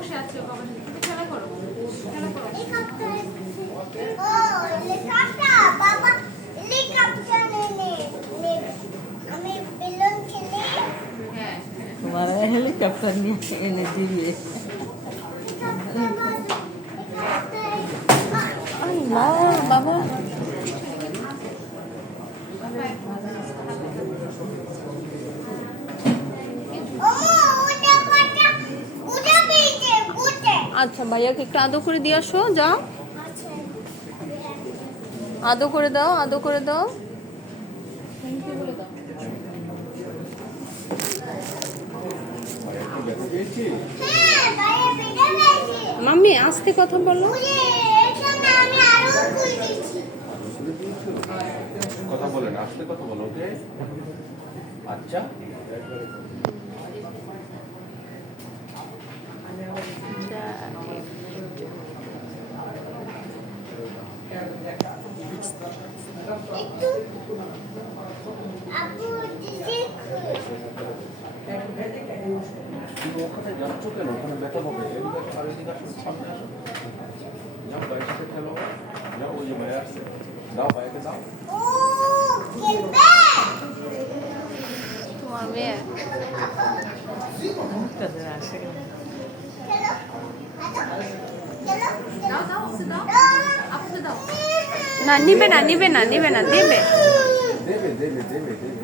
বসে আছে বাবার সাথে, তুমি খেলা করো, খেলা করো। হ্যাঁ তোমার হেলিকপ্টার নিয়ে এনে দিবে। আল্লাহ বাবা, আচ্ছা ভাইয়াকে একটু আদো করে দিয়ে আসো, যাও আদো করে দাও, আদো করে দাও। থ্যাংক ইউ বলে দাও। মাম্মি আস্তে কথা বলো। কথা বলেন, আসলে কথা বলো, ওকে? আচ্ছা, তুমি ওখানে যাচ্ছ কেন? ওখানে ব্যথা পাবে। এদিকে আসো, আর এদিকে আসো, সামনে আসো। যাও, ভাইয়ের সাথে খেলো। যাও, ওই যে ভাই আসছে। দাও, ভাইকে দাও। তোমার মেয়ে দাও দাও, ওকে দাও, আপুকে দাও। না, নিবে না, নিবে না, নিবে না, দেবে। দেবে, দেবে, দেবে, দেবে।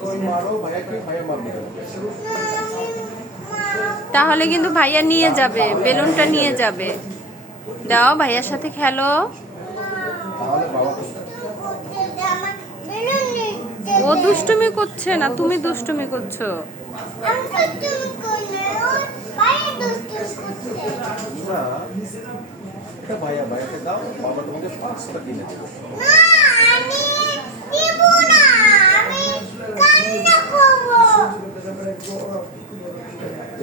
তুমি মারো ভাইয়াকে, ভাইয়া মারবে কেন? তাহলে কিন্তু ভাইয়া নিয়ে যাবে, বেলুনটা নিয়ে যাবে। দাও, ভাইয়ার সাথে খেলো। তাহলে বাবাকে ও দুষ্টুমি করছে না, তুমি দুষ্টুমি করছো। না, এটা ভাইয়া, ভাইয়াকে দাও, বাবা তোমাকে 5টা কিনে দেবে।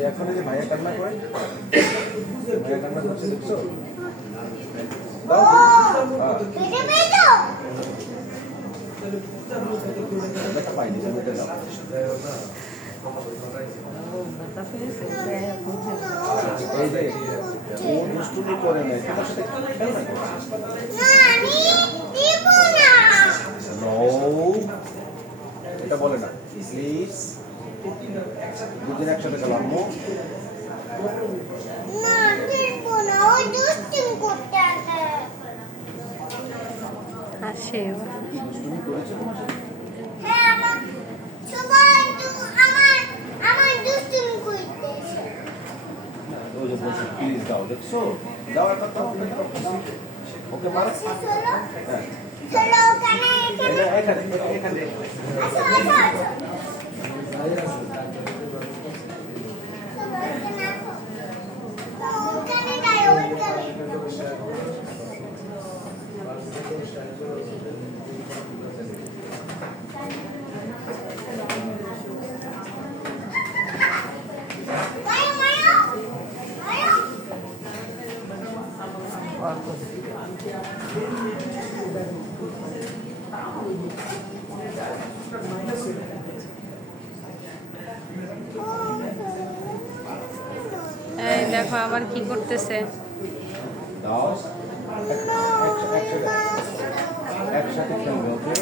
এখন যে ভাইয়া কান্না করে, ভাইয়া কান্না করছে, দেখছো? দাও, দেখা পাইনি, তুমি এটা দাও। এই যে ও দুষ্টুমি করে নাই, তোমার সাথে খেল না। নো, এটা বলে না, প্লিজ। দুদিন একসাথে খেলো, আম্মু। হাসে কি দুষ্টুমি করেছে তোমার সাথে? ওই যে বলছি, প্লিজ দাও, দেখছো? দাও, একটা দাও, ওকে মারো। হ্যাঁ, এখানে, এখানে। এই দেখো আবার কি করতেছে। দাও, একসাথে খেলবে, ওকে?